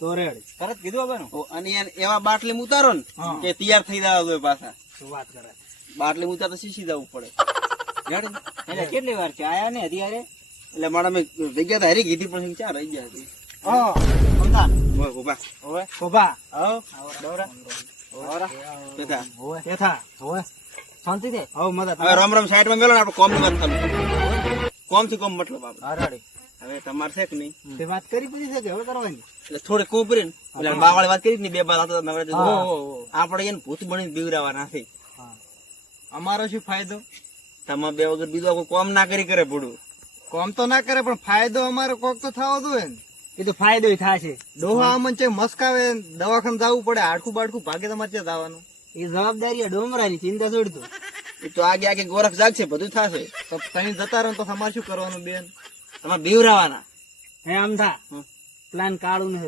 તો રેડી તરત કીધું હવે અને એવા બાટલી ઉતારો ને કે તૈયાર થઈ જવા જોઈએ પાછા. શું વાત કરે બાટલી ઉતાર તો શીશી જવું પડે. એટલે કેટલી વાર છે આયા ને અત્યારે? એટલે મારા મેં જગ્યા તો હારી કીધી પણ ક્યાં રહી ગયા હતી. કોભા શાંતિ છે. હવે રામ રામ સાઈડ માં મેલો ને આપડે કોમ ની વાત ચાલુ. કોમ થી કોમ મતલબ આપડે હવે તમારે છે કે નહીં તે વાત કરી દીધી છે કે હવે કરવાની? એટલે થોડે કોપરી ને એટલે બા વાળી વાત કરી ને બે બાર આપડે એને ભૂત બની બીવરાવાના છે. અમારો શું ફાયદો? તમારે બે વગર બીજું કોઈ કોમ ના કરી કરે પડું. કોમ તો ના કરે પણ ફાયદો અમારો કોક તો થવો જોઈએ ને. એ તો ફાયદો થશે. ડોહા અમન છે મસ્કાવે, દવાખાને જવું પડે, હાડકું બાડકું ભાગે તમારે ત્યાં જવાનું. એ જવાબદારી ડોમરાની ચિંતા છોડતો. એ તો આગે આગે ગોરખ જાગશે બધું થશે. તો કઈ જતા રહો તો તમારે શું કરવાનું બેન? તમારે બીવરાવાના. હે આમ થા પ્લાન કાઢું ને